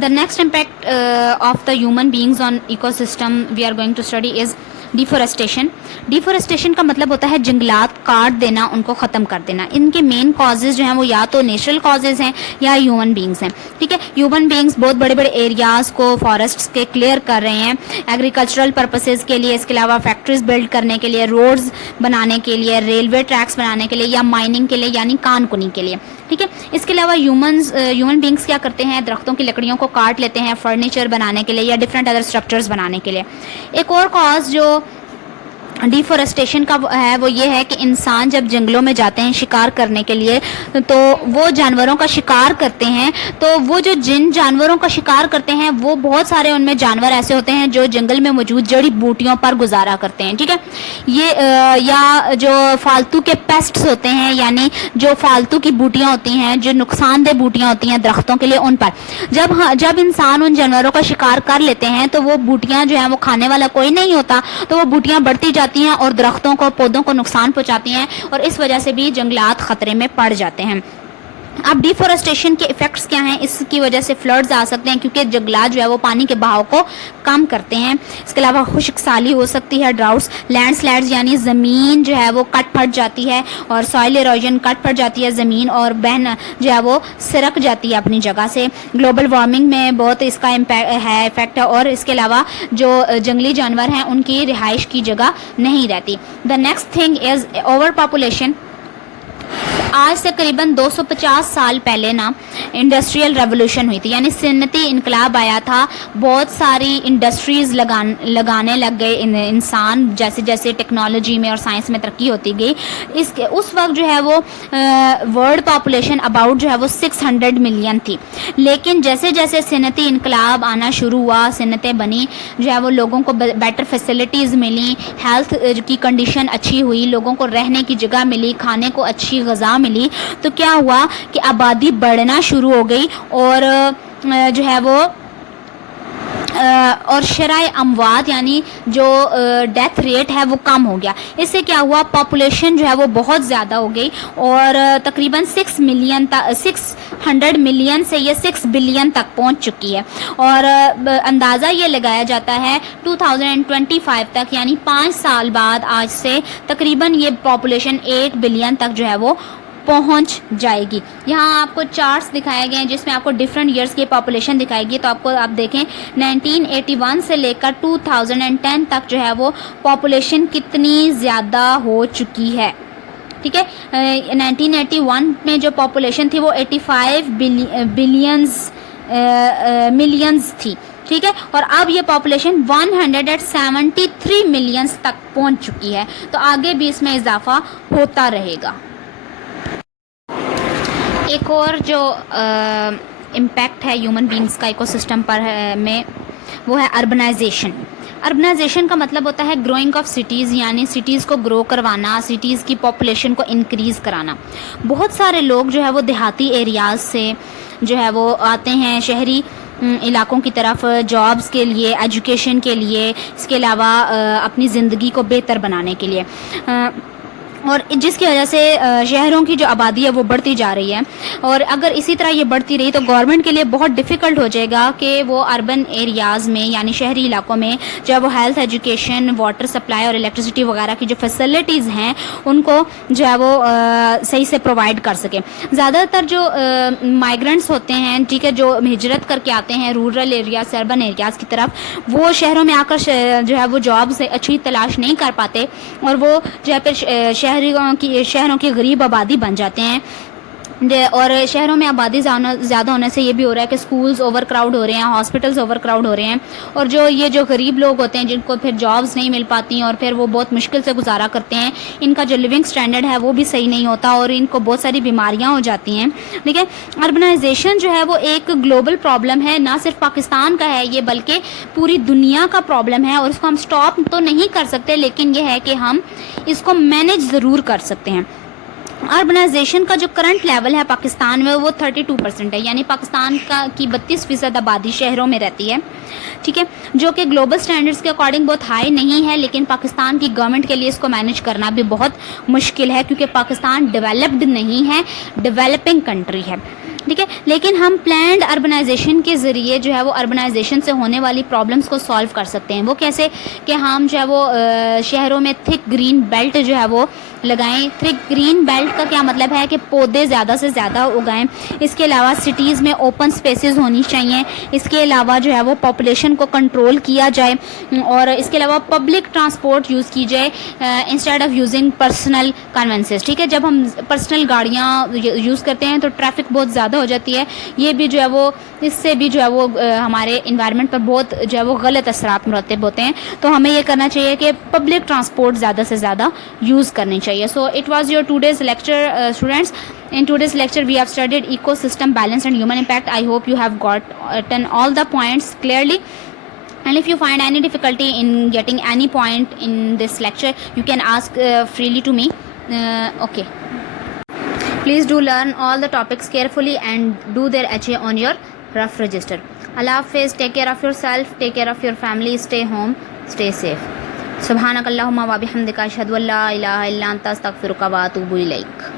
The next impact of the human beings on ecosystem we are going to study is deforestation का मतलब होता है जंगलात काट देना, उनको ख़त्म कर देना. इनके मेन कॉजेज़ जो हैं वो या तो नेचुरल कॉजेज़ हैं या ह्यूमन बींग्स हैं. ठीक है, ह्यूमन बींग्स बहुत बड़े बड़े एरियाज़ को फॉरेस्ट्स के क्लियर कर रहे हैं एग्रीकल्चरल पर्पसेस के लिए, इसके अलावा फैक्ट्रीज बिल्ड करने के लिए, रोड्स बनाने के लिए, रेलवे ट्रैक्स बनाने के लिए, या माइनिंग के लिए यानी कान कुनी के लिए. ठीक है, इसके अलावा ह्यूमन बींग्स क्या करते हैं, दरख्तों की लकड़ियों को काट लेते हैं फर्नीचर बनाने के लिए या डिफरेंट अदर स्ट्रक्चर्स बनाने के लिए. एक और कॉज जो डिफोरेस्टेशन का है वो ये है कि इंसान जब जंगलों में जाते हैं शिकार करने के लिए तो वो जानवरों का शिकार करते हैं, तो वो जो जिन जानवरों का शिकार करते हैं वो बहुत सारे उनमें जानवर ऐसे होते हैं जो जंगल में मौजूद जड़ी बूटियों पर गुजारा करते हैं. ठीक है, ये या जो फालतू के पेस्ट्स होते हैं यानी जो फालतू की बूटियाँ होती हैं, जो नुकसानदेह बूटियाँ होती हैं दरख्तों के लिए, उन पर जब इंसान उन जानवरों का शिकार कर लेते हैं तो वो बूटियाँ जो हैं वो खाने वाला कोई नहीं होता, तो वो बूटियाँ बढ़ती जाती हैं और दरख्तों को पौधों को नुकसान पहुंचाती हैं और इस वजह से भी जंगलात खतरे में पड़ जाते हैं. अब डिफोरेस्टेशन के इफेक्ट्स क्या हैं, इसकी वजह से फ्लड्स आ सकते हैं क्योंकि जंगलात जो है वो पानी के बहाव को कम करते हैं. इसके अलावा खुश्कसाली हो सकती है, ड्राउट्स, लैंडस्लाइड्स यानी ज़मीन जो है वो कट फट जाती है और सॉइल इरोजन कट फट जाती है ज़मीन और बहन जो है वो सिरक जाती है अपनी जगह से. ग्लोबल वार्मिंग में बहुत इसका इफेक्ट है और इसके अलावा जो जंगली जानवर हैं उनकी रिहाइश की जगह नहीं रहती. The next thing is over population. आज से करीबन 250 साल पहले ना इंडस्ट्रियल रेवोल्यूशन हुई थी यानी सन्नती इनकलाब आया था. बहुत सारी इंडस्ट्रीज़ लगाने लग गए इंसान जैसे जैसे टेक्नोलॉजी में और साइंस में तरक्की होती गई. इसके उस वक्त जो है वो वर्ल्ड पॉपुलेशन अबाउट जो है वो 600 मिलियन थी. लेकिन जैसे जैसे सन्नती इनकलाब आना शुरू हुआ, सन्नतें बनी, जो है वो लोगों को बेटर फैसिलिटीज़ मिली, हेल्थ की कंडीशन अच्छी हुई, लोगों को रहने की जगह मिली, खाने को अच्छी ग़िज़ा मिली, तो क्या हुआ कि आबादी बढ़ना शुरू हो गई और जो है वो और शराय अमवात यानी जो डेथ रेट है वो कम हो गया. इससे क्या हुआ, पॉपुलेशन जो है वो बहुत ज़्यादा हो गई और तकरीबन 600 मिलियन से ये 6 बिलियन तक पहुंच चुकी है. और अंदाज़ा ये लगाया जाता है 2025 तक यानी 5 साल बाद आज से तकरीबन ये पॉपुलेशन 8 बिलियन तक जो है वो पहुंच जाएगी. यहाँ आपको चार्ट्स दिखाए गए हैं जिसमें आपको डिफरेंट ईयर्स की पॉपुलेशन दिखाएगी. तो आपको आप देखें 1981 से लेकर 2010 तक जो है वो पॉपुलेशन कितनी ज़्यादा हो चुकी है. ठीक है, 1981 में जो पॉपुलेशन थी वो 85 मिलियंस थी. ठीक है, और अब ये पॉपुलेशन 173 मिलियंस तक पहुंच चुकी है. तो आगे भी इसमें इजाफा होता रहेगा. एक और जो इम्पैक्ट है ह्यूमन बींग्स का इकोसिस्टम पर में वो है अर्बनाइजेशन. अर्बनाइजेशन का मतलब होता है ग्रोइंग ऑफ सिटीज़ यानी सिटीज़ को ग्रो करवाना, सिटीज़ की पॉपुलेशन को इंक्रीज़ कराना. बहुत सारे लोग जो है वो देहाती एरियाज़ से जो है वो आते हैं शहरी इलाकों की तरफ जॉब्स के लिए, एजुकेशन के लिए, इसके अलावा अपनी ज़िंदगी को बेहतर बनाने के लिए. और जिसकी वजह से शहरों की जो आबादी है वो बढ़ती जा रही है. और अगर इसी तरह ये बढ़ती रही तो गवर्नमेंट के लिए बहुत डिफ़िकल्ट हो जाएगा कि वो अर्बन एरियाज़ में यानी शहरी इलाकों में जो है वो हेल्थ, एजुकेशन, वाटर सप्लाई और इलेक्ट्रिसिटी वगैरह की जो फैसिलिटीज़ हैं उनको जो है वो सही से प्रोवाइड कर सके. ज़्यादातर जो माइग्रेंट्स होते हैं, ठीक है, जो हिजरत करके आते हैं रूरल एरिया से अर्बन एरियाज़ की तरफ, वो शहरों में आकर जो है वो जॉब से अच्छी तलाश नहीं कर पाते और वो जो है फिर शहरों की गरीब आबादी बन जाते हैं. और शहरों में आबादी ज़्यादा होने से ये भी हो रहा है कि स्कूल्स ओवर क्राउड हो रहे हैं, हॉस्पिटल्स ओवर क्राउड हो रहे हैं और जो गरीब लोग होते हैं जिनको फिर जॉब्स नहीं मिल पाती और फिर वो बहुत मुश्किल से गुजारा करते हैं, इनका जो लिविंग स्टैंडर्ड है वो भी सही नहीं होता और इनको बहुत सारी बीमारियां हो जाती हैं. ठीक है, अर्बनाइजेशन जो है वो एक ग्लोबल प्रॉब्लम है, ना सिर्फ पाकिस्तान का है ये बल्कि पूरी दुनिया का प्रॉब्लम है और इसको हम स्टॉप तो नहीं कर सकते लेकिन यह है कि हम इसको मैनेज ज़रूर कर सकते हैं. अर्बनाइजेशन का जो करंट लेवल है पाकिस्तान में वो 32% है यानी पाकिस्तान की 32% आबादी शहरों में रहती है. ठीक है, जो कि ग्लोबल स्टैंडर्ड्स के अकॉर्डिंग बहुत हाई नहीं है लेकिन पाकिस्तान की गवर्नमेंट के लिए इसको मैनेज करना भी बहुत मुश्किल है क्योंकि पाकिस्तान डेवलप्ड नहीं है, डेवलपिंग कंट्री है. ٹھیک ہے. لیکن ہم پلانڈ اربنائزیشن کے ذریعے جو ہے وہ اربنائزیشن سے ہونے والی پرابلمس کو سالو کر سکتے ہیں. وہ کیسے کہ ہم جو ہے وہ شہروں میں تھک گرین بیلٹ جو ہے وہ لگائیں. تھک گرین بیلٹ کا کیا مطلب ہے کہ پودے زیادہ سے زیادہ اگائیں. اس کے علاوہ سٹیز میں اوپن اسپیسیز ہونی چاہیے. اس کے علاوہ جو ہے وہ پاپولیشن کو کنٹرول کیا جائے, اور اس کے علاوہ پبلک ٹرانسپورٹ یوز کی جائے انسٹیڈ آف یوزنگ پرسنل کنوینسز. ٹھیک ہے, جب ہم پرسنل گاڑیاں یوز کرتے ہیں تو ٹریفک بہت زیادہ ہو جاتی ہے. یہ بھی جو ہے وہ اس سے بھی جو ہے وہ ہمارے انوائرمنٹ پر بہت جو ہے وہ غلط اثرات مرتب ہوتے ہیں. تو ہمیں یہ کرنا چاہیے کہ پبلک ٹرانسپورٹ زیادہ سے زیادہ یوز کرنی چاہیے. So it was your today's lecture students. In today's lecture we have studied ecosystem balance and human impact. I hope you have gotten all the points clearly. And if you find any difficulty in getting any point in this lecture, you can ask freely to me. Okay. Please do learn all the topics carefully and do their HA on your rough register. Allah Hafiz. Take care of yourself. Take care of your family. Stay home. Stay safe. Subhanakallahumma wa bihamdika ashhadu an la ilaha illa anta astaghfiruka wa atubu ilaik.